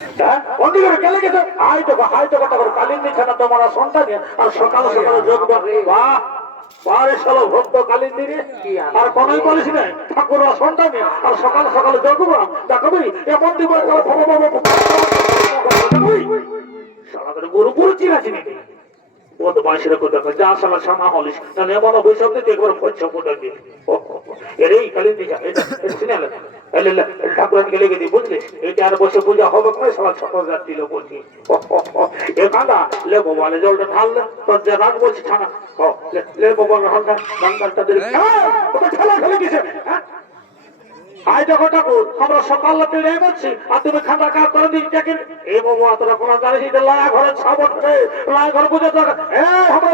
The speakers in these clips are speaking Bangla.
হ্যাঁ? অন্ধকারে গেছে? আয় দেখো, আয় দেখো, দেখো, কালীন বিছানা তোমার সন্তানে আর সকাল সকালে যোগবা বাহ বারে শালো ভক্ত কালীন দিনে আর কোনই বলিস না ঠাকুর সন্তানে আর সকাল সকালে যোগবা দেখবি এমন দিব গুরু গুরু চিরাছি নাকি বদমাইশের কথা যা শালা সামা হলিস তাহলে এমন বৈশাখ একবার পয়সা কোটা এর এই কালীন দিঘা এটা সিনেমা ঠাকুরানকে লেগে দিই বুঝলিস এটা আর বসে পূজা হবে সবাই সকাল রাত্রি লোক বলছি এ কাঁদা লে বাবা জলটা ঢাললে তোর যা রাগ বলছি ছানা লে, লে বাবা হালকা গাঙ্গালটা দিলে ঠেলা ফেলে গেছে হ্যাঁ দেখো ঠাকুর আমরা সকাল যাচ্ছি আর তুমি খাতা কাজ করে দিন এ বাবু তোরা কোন জানিস এটা লা ঘরে ছাবট রে লা ঘর বুঝে তো এ আমরা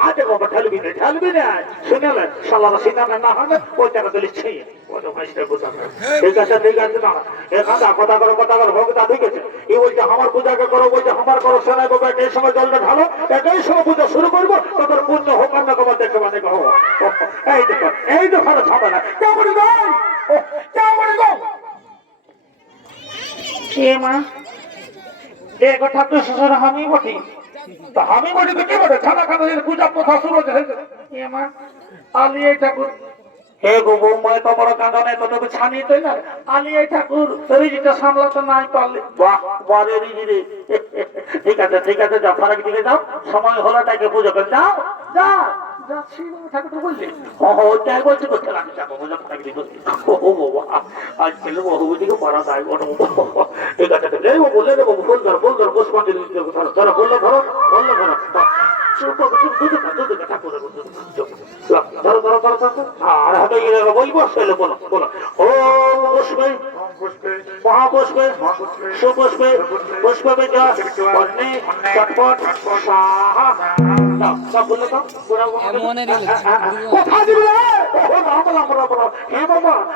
আজ বাবা ঠেলবি না ঠেলবি না সিনা ওই টাকা তুলিস কথা করো কথা করো ঠিক আছে। এই বলছে আমার পূজাকে করো বলছে আমার করো শোনা বাবা এই সময় জলটা ঢালো একই সময় পূজা শুরু করব তোদের পুণ্য হোক না কবার দেখে মানে এই দেখো এই দেখো ঝামেলা কেমন কেমন এ মা? এ কথা তো শ্বশুর আমি বটি। তা আমি বলি তো কি বলে খানা খানা পূজা প্রথা শুরু হয়েছে এ মা? ঠাকুর হে গো বৌমা তো বড় কাঁদনে তোকে ছানি তো না আলি এই নাই পারলে। বাহ ঠিক আছে ঠিক আছে, যাও, ফারাক দিকে যাও। সময় হলো তাকে পুজো করে যাও যা যাচ্ছি না ঠাকুর বললি ও হো বলছি, করতে লাগে যাব বুঝা ফারাক দিকে ও ও, বাবা, আজ ছেলে বহু দিকে পারা যায়, বড় ঠিক আছে বলল ধরো বলল ধরো। ধরো ধরো ধরো ধরো আর হাতে গিয়ে সেলে বলো বলো ও পুষ্পে মহাপুষ্পে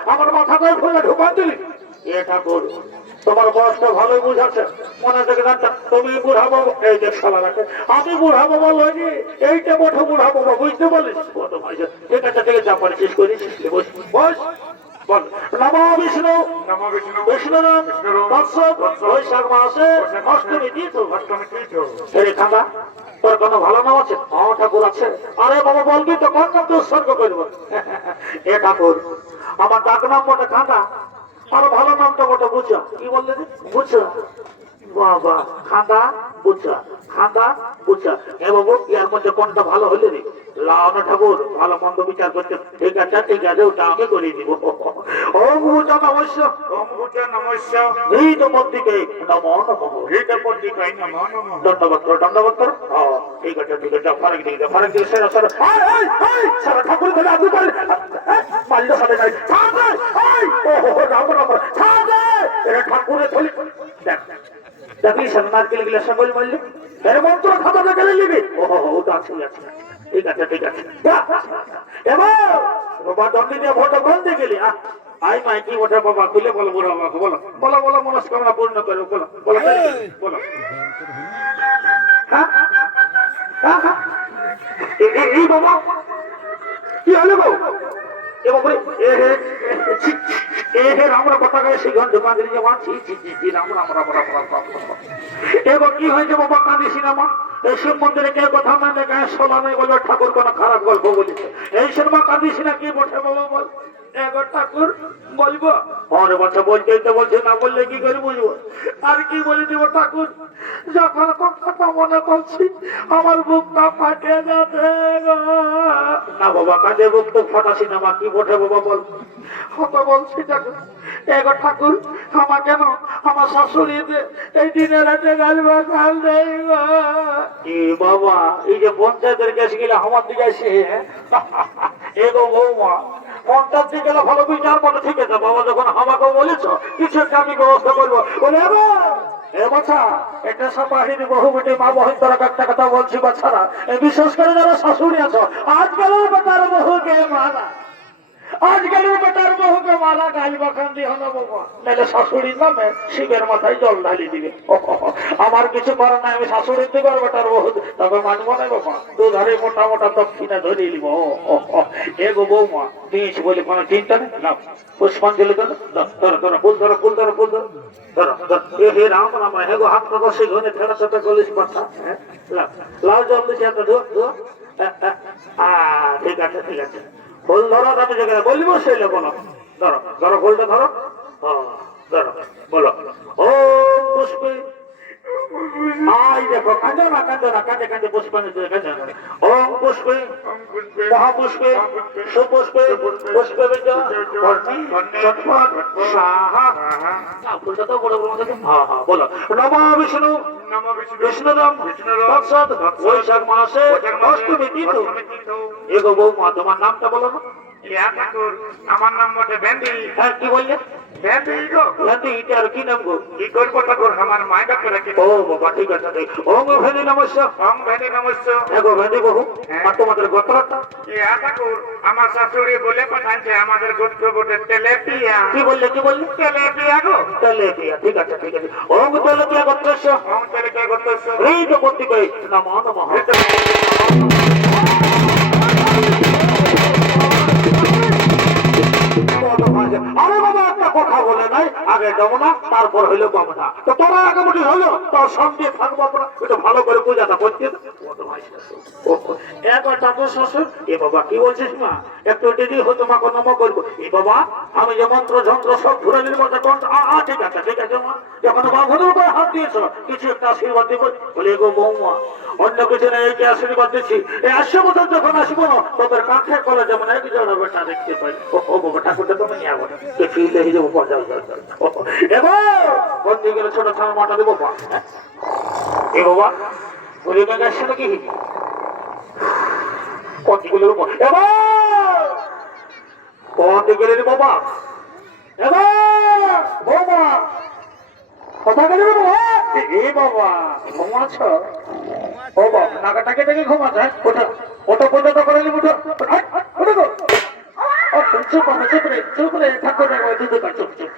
আমার মাথা করে ঢুকান দিলি। এ ঠাকুর তোমার বয়সটা ভালোই বুঝাচ্ছে। মনে থেকে জানতাম তুমি বুড়া বাবা এই যে শালা রাখে আমি বুড়া বাবা লইনি এইটা মোটো বুড়া বাবা বুঝতে পারলিস? কত আছে আছে করিস। বস বস বল। বিষ্ণু। বিষ্ণু। বিষ্ণু নাম বৎস বৈশাখ মাসে অষ্টমী তীর্থ। অষ্টমী তীর্থ। তোর কোনো ভালো নাম আছে? হ্যাঁ ঠাকুর আছে। আরে বাবা বলবি তো কোন নাম তো উৎসর্গ করব? এ ঠাকুর আমার ডাক নাম বটে খাঁদা আর ভালো নামটা বটে বুঝা কি বললে বুঝো বাবা খাঁদা বুঝা খাঁদা বুঝা এ বাবু ইয়ার মধ্যে কোনটা ভালো হলে রে? লাউনা ঠাকুর ভালো মন্দ বিচার করতে ঠিক আছে ঠিক আছে ওটা আমি করে দিব। ওম ভূত নমস্য। এই তো মধ্যে নমো নমঃ। ভীত পদ্মিকায় নমো নমঃ। হ্যাঁ ঠিক আছে ঠিক আছে ফারাক দিকে ফারাক দিকে সেরা সেরা। এই, এই, এই, সারা ঠাকুর ধরে আগুন করে মাল্য সাথে নাই ছাড়বে এই ও হো হো, রাম রাম। ছাড়বে এটা ঠাকুরের থলি। দেখ। দেখলি সন্ন্যাস গেলে গেলে সকল মারলে এর মন্ত্র খাতা গেলে নিবি? আছে ঠিক আছে ঠিক আছে। এবার দণ্ডি দিয়ে ভোট বন্ধে গেলি আই মাই কি বাবা? খুলে বলো বুড়া বাবা বলো। বলো বলো মনস্কামনা পূর্ণ করো বলো বলো বলো হ্যাঁ? হ্যাঁ, হ্যাঁ। এই বাবা কি হলো গো? এ এ হে কথা। এবার কি সিনেমা? এই শিব মন্দিরে কথা ঠাকুর কোনো খারাপ গল্প বলেছে? এই সিনেমা কান্দি না কি বসে বাবা বল? ঠাকুর বলব। আরে বাচ্চা বলতেই তো বলছে না বললে কি করে বুঝব আর কি বলে দিব ঠাকুর? যখন কথাটা মনে করছি আমার বুকটা ফাটে গো। না বাবা কাজে বুক তো ফাটা সিনেমা কি বটে বাবা বল। হতো বলছি ঠাকুর এগো ঠাকুর আমার কেন আমার শাশুড়ি এই দিনে রাতে গালবা খাল দেয় বাবা এই যে পঞ্চায়েতের কাছে গেলে আমার দিকে আসে এগো বৌমা পঞ্চায়েত দিকে গেলে ভালো বিচার মনে ঠিক আছে বাবা যখন আমাকে বলেছ, কিছু একটা আমি ব্যবস্থা করব। বলে এটা সব মা বহিন একটা কথা বলছি বাচ্চারা বিশেষ করে যারা শাশুড়ি আছো আজকাল তার বহুকে মানা। আজকাল বেটার বহুকে মারা গাছ বাখান দিয়ে বাবা নাহলে শাশুড়ির নামে শিবের মাথায় জল ঢালি দিবে। আমার কিছু করার নাই, আমি শাশুড়ির দিকে আর বেটার বহু তবে মানবো না বাবা দু ধারে মোটা মোটা দক্ষিণে ধরিয়ে নিব। এ গো বৌমা, দিয়েছি বলে কোনো চিন্তা নেই? না পুষ্পাঞ্জলি ধরো ধরো ধরো, ফুল ধরো ফুল ধরো ফুল ধরো ঠিক আছে ঠিক আছে। ফুল ধরো আমি যেখানে বলব সেই লোক ধরো ধরো ফুলটা ধরো। হ্যাঁ, ধরো বলো। ও পুষ্পে আই দেখো কাঁদো না কাঁদো না কাঁদে কাঁদে কাঁদে ওম পুষ্পে মহাপুষ্পে সুপুষ্পে পুষ্পে সাহা। ফুলটা তো বড় বড় হ্যাঁ হ্যাঁ বলো। নমঃ বিষ্ণু। তৎসৎ বৈশাখ মাসে অষ্টমী তিথি। এগো বৌমা তোমার নামটা বলো না। আমার নাম বটে ভেন্ডি। হ্যাঁ কি বললে? ভ্রান্তি আর কি নাম গো? কি করব ঠাকুর আমার মায়ের ডাক্তার ও বাবা ঠিক আছে ঠিক ওম ভেনি নমস্কার ওম ভেন্ডি নমস্য। এগো ভেনি বহু। আর তোমাদের গোত্রটা? ইয়া ঠাকুর আমার শাশুড়ি বলে পাঠাচ্ছে আমাদের গোত্র বোটে তেলেপিয়া। কি বললে কি বললে? তেলেপিয়া গো। তেলেপিয়া ঠিক আছে ঠিক আছে। ওম তেলেপিয়া গোত্রস্য। ওম তেলেপিয়া গোত্রস্য। এই তো বন্দি কই? নমো নমঃ। আগে না, তারপর হইল পাবো না তো তোরা আগে মোটি হলো তোর সঙ্গে থাকব আমরা। এটা ভালো করে বোঝাটা দে। একবার শ্বশুর এ বাবা কি বলছিস মা? একটু দিদি হতো মা করব এ বাবা আমি যে মন্ত্র যন্ত্র সব কোন কিছু একটা আশীর্বাদ বলে অন্য কিছু নেই যে আশীর্বাদ দিচ্ছি? এই আসছে বছর যখন আসব না তোদের কাঁখের কলে যেমন এক বেটা দেখতে ও বাবা তুমি নিয়ে যাব ও, ও, এবার ছোট থানা মাটা দেবো এ বাবা উপর। এবার! কোন দিকে রে বাবা বাবা কথা গেলে রে বাবা ঘুমাচ্ছ ও বাবা নাগাটাকে দেখে ঘুমাচ্ছ হ্যাঁ? ওঠো পর্যন্ত করে নি উঠো। হাট, হাট, ওঠো গো। চুপ বাবা চুপ রে চুপ রে ঠাকুর রে ওই দুটো চুপ চুপ।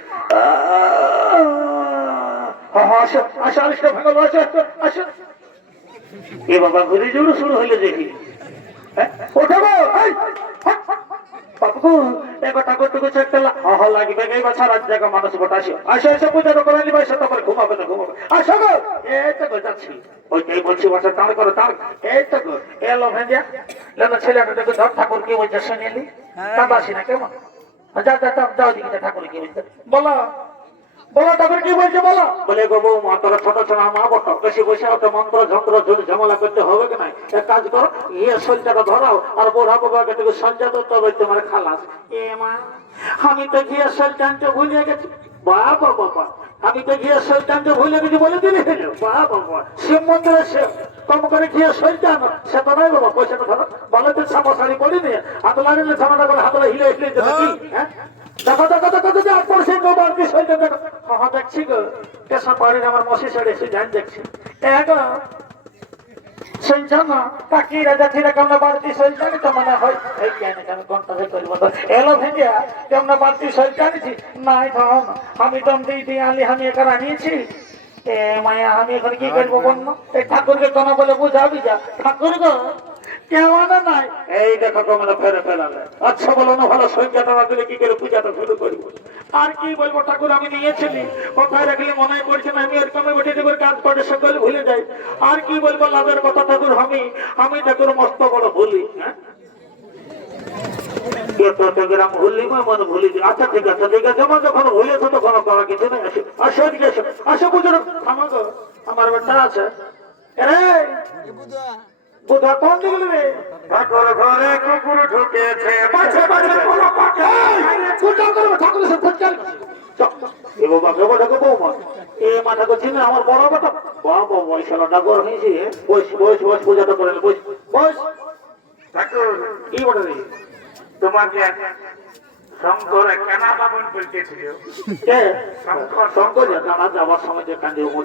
আসো আসো আসো আসো আসো। এ বাবা ঘুরে জোর শুরু হইল দেখি। হ্যাঁ? ওঠো গো, হাট, হাট। বাবু এগো ঠাকুর টুকু একটা আহ লাগবে এই বছর আজ জায়গা মানুষ গোটা আসো এসে পূজা তো করে নিবে এসে তারপরে ঘুমাবে না ঘুমাবে। আসো গো এই তো গো যাচ্ছি। ওই এই বলছি বছর তার করো তার। এই তো গো এলো ভেঞ্জা লেলো ছেলেটা দেখো ধর ঠাকুর কি বলছে শুনিলি কাঁদাসি না কেমন? যা যা যা যাও দিকে ঠাকুর কি বলছে। বলো। বলো ঠাকুর কি বলছে বলো? বলে গো বউ, মা, তোরা ছোট ছোট, মা, বটো, বেশি বসে অত মন্ত্র, যন্ত্র ঝামেলা করতে হবে কি নাই? এক কাজ করো ইয়ে সলটাটা ধরাও, আর বুড়া বাবাকে একটু সঞ্জা তো তবে তোমার খালাস। এ মা, আমি তো গিয়ে আনতে ভুলে গেছি। বাবা বাবা, আমি তো গিয়ে আনতে ভুলে গেছি বলে দিলি বাবা বাবা, শিব মন্দিরে সে কম করে গিয়ে সলটা সে তো নয় বাবা, পয়সাটা ধরো। বলে তো সামসারি করে নিয়ে হাত লাগিলে সামাটা করে হাতলা হিলে হিলে হ্যাঁ? দেখো দেখো দেখো দেখো আর পড়ছে গোবার বিষয়টা দেখো হ্যাঁ দেখছি। আমার কাকি রাজা থিরা কেমন বাড়তি তো মনে হয় এই কেন আমি কোনটা ভেবে তো এলো ভেঙে কেমন বাড়তি সলতানিছি নাই ধন আমি দম দিয়ে দিয়ে আলি আমি এখানে আনিয়েছি এ মায়া আমি এখন কি করব বন্য? এই ঠাকুরকে কোনো বলে বুঝাবি যা। ঠাকুর গো কেমন নাই? এই দেখো কমলা ফেরে ফেলালে। আচ্ছা বলো না ভালো না দিলে কি করে পূজাটা শুরু করব? আর কি বলব ঠাকুর, আমি নিয়েছিলি। কোথায় রাখলে মনে পড়ছে না, আমি এরকম উঠে দেবো কাজ করে, সকল ভুলে যাই আর কি বলব লাভের কথা ঠাকুর, আমি আমি ঠাকুর মস্ত বড় ভুলি হ্যাঁ? ভুলি আচ্ছা ঠিক আছে ঠিক আছে আমার যখন আমার বেটা আছে। বুধা কোন দিকে রে ঠাকুর ঘরে কুকুর ঢুকেছে। পাছে পাছে বলো পাছে পূজা করবে ঠাকুর সে পূজা এ বাবা কে বড় কে বৌমা। এ মাথা করছি না আমার বড় বেটা বাবা বয়সালা ডাগর হয়েছে। বস বস বস পূজাটা করে নে, বস বস। ঠাকুর কি বলে রে? তোমাকে শঙ্করে কেনা বাবন বলতেছিল কে? শঙ্কর শঙ্কর জানা যাওয়ার সময় যে কান্দে কেনে? ও, এ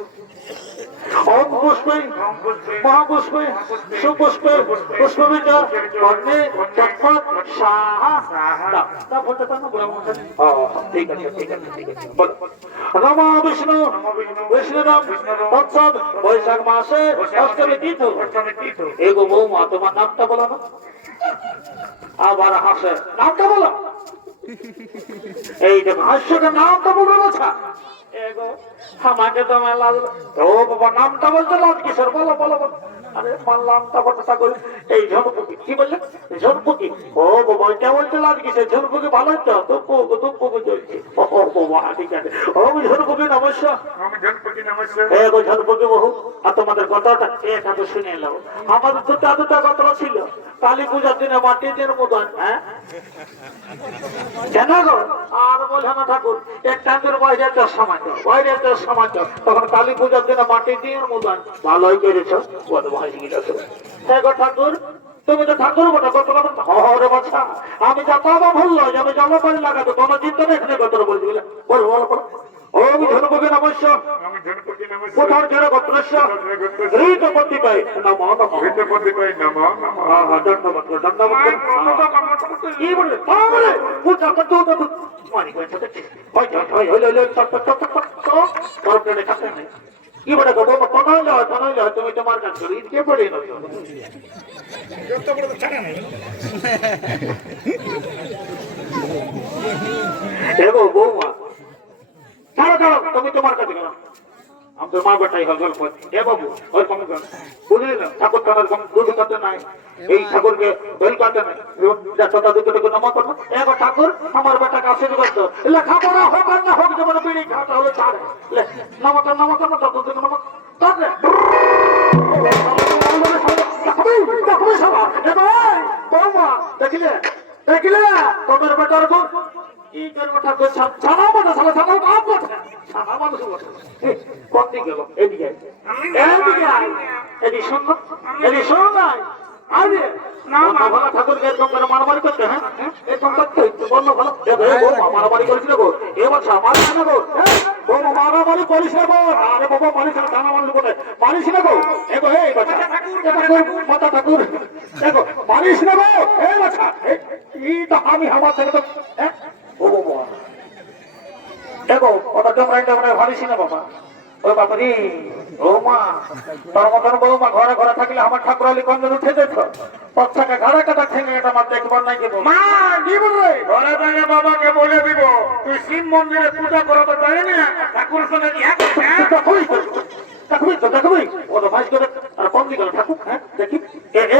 মহাপুষ্পে সুপুষ্পে পুষ্পবিটা বন্দে চটপট সাহা। বলতে পারো ঠিক আছে ঠিক আছে ঠিক আছে বলো। নম বিষ্ণু। বিষ্ণু নাম বৈশাখ মাসে অষ্টমী তীর্থ এগো বৌমা তোমার নামটা বলো না। আবার হাসে। নামটা বলো। এই দেখো হাস্যটা নামটা বলবে বাছা আমাকে তো মেলা ও বাবা নামটা বলতে লাজ কিশোর বলো বলো বলো। আরে মানলামটা কথা করি এই ঝনপুকি কি বললে? ঝনপুকি ও বাবা এটা বলতে লাজ কিসের ঝনপুকি ভালো তো দুপ্পু দুপ্পু চলছে ও ও বাবা ঠিক আছে। ও ঝনপুকি নমস্কার। আমি জনপতি নমস্কার। এ গো ঝনপতি বহু আর তোমাদের কথাটা এক হাতে শুনে এলাম আমাদের তো দুটা কথা ছিল কালী পূজার দিনে মাটির দিন মতন হ্যাঁ? কেন গো? আর বলছে না ঠাকুর এক টাঙ্গের বাইরে তো সমাজ বাইরে তো সমাজ। তখন কালী পূজার দিনে মাটির দিন মতন। ভালোই করেছ গো ঠাকুর তুমি তো ঠাকুর বটে কত হরে বাছা আমি যা বাবা ভুললো যে আমি জলপাই লাগাতো তোমার চিন্তা নেই এখানে কত বলছি বলে বলো বলো বলো ও ঝনপতি নমস্কার আমি জনপতি নমস্কার কোথার ছেড়ে গোত্রস্য রীত পত্রিকায় নমো নমো হৃদপতি কই নম নম হ্যাঁ হ্যাঁ ধন্যবাদ ধন্যবাদ কি বললে তাহলে পূজা করতে হতো মানি কই হয় হয় হয় হয় হয় চট চট চট চট তোর প্লেটে খাতে নেই কি বলে গো বাবা কোন হইল কোন হইল তুমি তোমার কাজ করি কে পড়ে না এগো বৌমা, ছাড়ো ছাড়ো, তুমি তোমার কাছে গেলাম আমি তো মা বেটাই হল গল্প। এ বাবু ওই কম বুঝলি না ঠাকুর কানার কম দুধ করতে নাই। এই ঠাকুরকে দই করতে নাই। নম করব এগো ঠাকুর আমার বেটাকে আশীর্বাদ করতো লেখাপড়া হোক আর না হোক যেমন বিড়ি খাওয়াটা হলে ছাড়ে নমক তত তাহলে দেখিলে? দেখিলে? তোমার বেটার কি করব ঠাকুর ছানা বটে ছানা ছানা বাপ বটে ছানা মানুষ বটে কোন দিকে গেল এদিকে এদিকে আয়। এদিকে শোন না নাই আরে না না ভালো ঠাকুরকে এরকম করে মারামারি করতে হ্যাঁ? হ্যাঁ? এরকম করতে ভালো। মারামারি গো। এবার গো। হ্যাঁ? বৌমা মারামারি করিস না গো। আরে বাবা মারিস জানা মানুষ বলে মারিস না গো। এগো এই বাচ্চা মাতা ঠাকুর দেখো মারিস না গো। এই বাচ্চা এই- এই তো আমি আমার ছেলে তো ও বাবা দেখো ওটা জমরাই টমরাই ভারিস না বাবা। ও বাবা রে। ও মা তোর মতন বৌমা ঘরে ঘরে থাকলে আমার ঠাকুর আলী কঞ্জন উঠে যেত। পচ্ছাকে ঘাড়া কাটা ঠেঙে এটা আমার দেখবার নাই কেবল মা বলবে ঘরে থেকে বাবাকে বলে দিব তুই শিব মন্দিরে পূজা করো তো জানি না? ঠাকুর সঙ্গে ইহা করবে, হ্যাঁ? ও তো ভাই করে আর কম দিকে ঠাকুর হ্যাঁ দেখি। এ এ।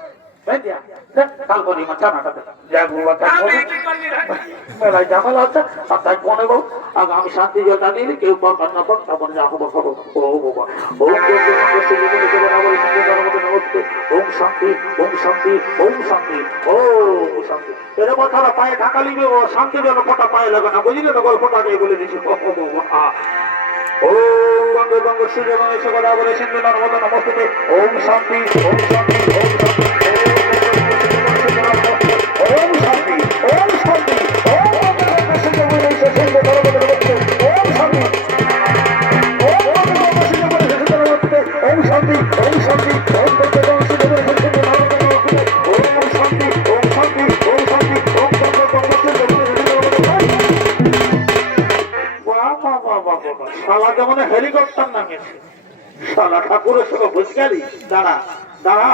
আমি মনে শান্তি জলটা দিলি কেউ তারপর যা ও ওম শান্তি ওম শান্তি ওম শান্তি ওম শান্তি এর মাথাটা পায়ে ঢাকা লিবে ও শান্তি যেন ফোটা পায়ে লাগে না বুঝলি না গল্পটাকে বলে দিছি ও বাবা ও সূর্য সিন্ধু নর্মদা নমস্তে ওম শান্তি ওম শান্তি ওম শান্তি শালা যেমন হেলিকপ্টার নামেছে শালা ঠাকুরের সঙ্গে বুঝ দাঁড়া দাঁড়া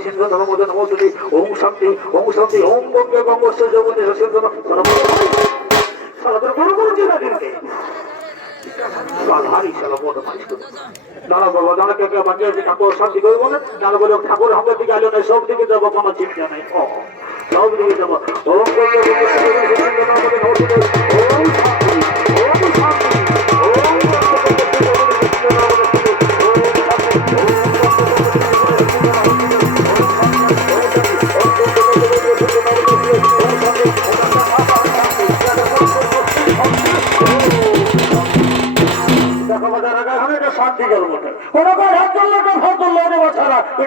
সিন্ধু ধর্ম নমস্তি ওম শান্তি ওম শান্তি ওম জীবনে এসে সিন্ধু সারা গাধারি শালা বড় মানুষ দাঁড়া বলব দাঁড়া কে বাকি ঠাকুর শান্তি করব না দাঁড়া বলে ঠাকুর আমাদের দিকে আলো নাই সব দিকে যাব কোনো চিন্তা নাই ও সব দিকে যাব ওম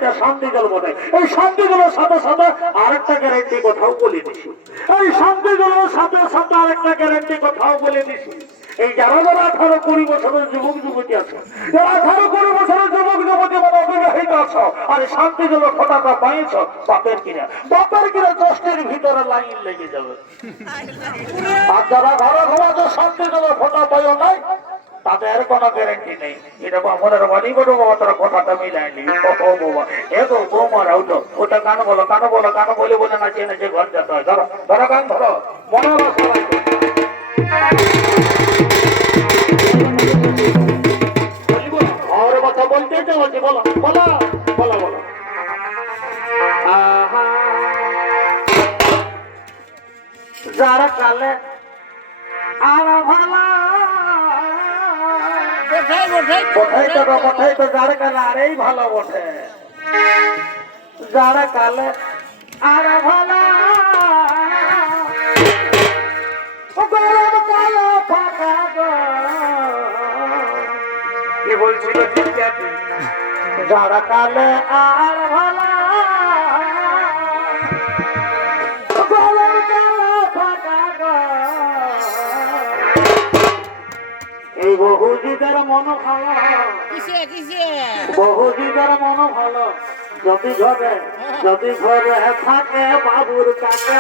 এটা শান্তি জল বটে। এই শান্তি জলের সাথে সাথে আরেকটা গ্যারেন্টি কথাও বলে দিছি। এই শান্তি জলের সাথে সাথে আরেকটা গ্যারেন্টি কথাও বলে দিছি। এই যারা যারা আঠারো কুড়ি বছরের যুবক যুবতী আছে যারা আঠারো কুড়ি বছরের যুবক যুবতী মানে অবিবাহিত আছো আর শান্তি জলের ফটাটা পাইছ বাপের কিনা। বাপের কিনা দশটির ভিতরে লাইন লেগে যাবে। আর যারা ঘরে ঘুমাতে শান্তি জলের ফটা পাইও নাই তাদের কোনো গ্যারেন্টি নেই। এরকম আমাদের বাড়ি বড় বাবা তোরা কথাটা মিলাইনি ও বাবা এ তো বৌমার আউটো ওটা কান বলো কান বলো, কান বলে বলে না চেনে যে ঘর যেতে হয়। ধরো ধরো কান ধরো। মনে হলো গো, কোথায় তো কালে আরেই ভালো বটে। কালে আর কালো যারা কালে আর ভালো বহুজিদের মন ভালো। কিসে কিসে? বহুজিদের মন ভালো। যদি ঘরে যদি ঘরে থাকে বাবুর কাছে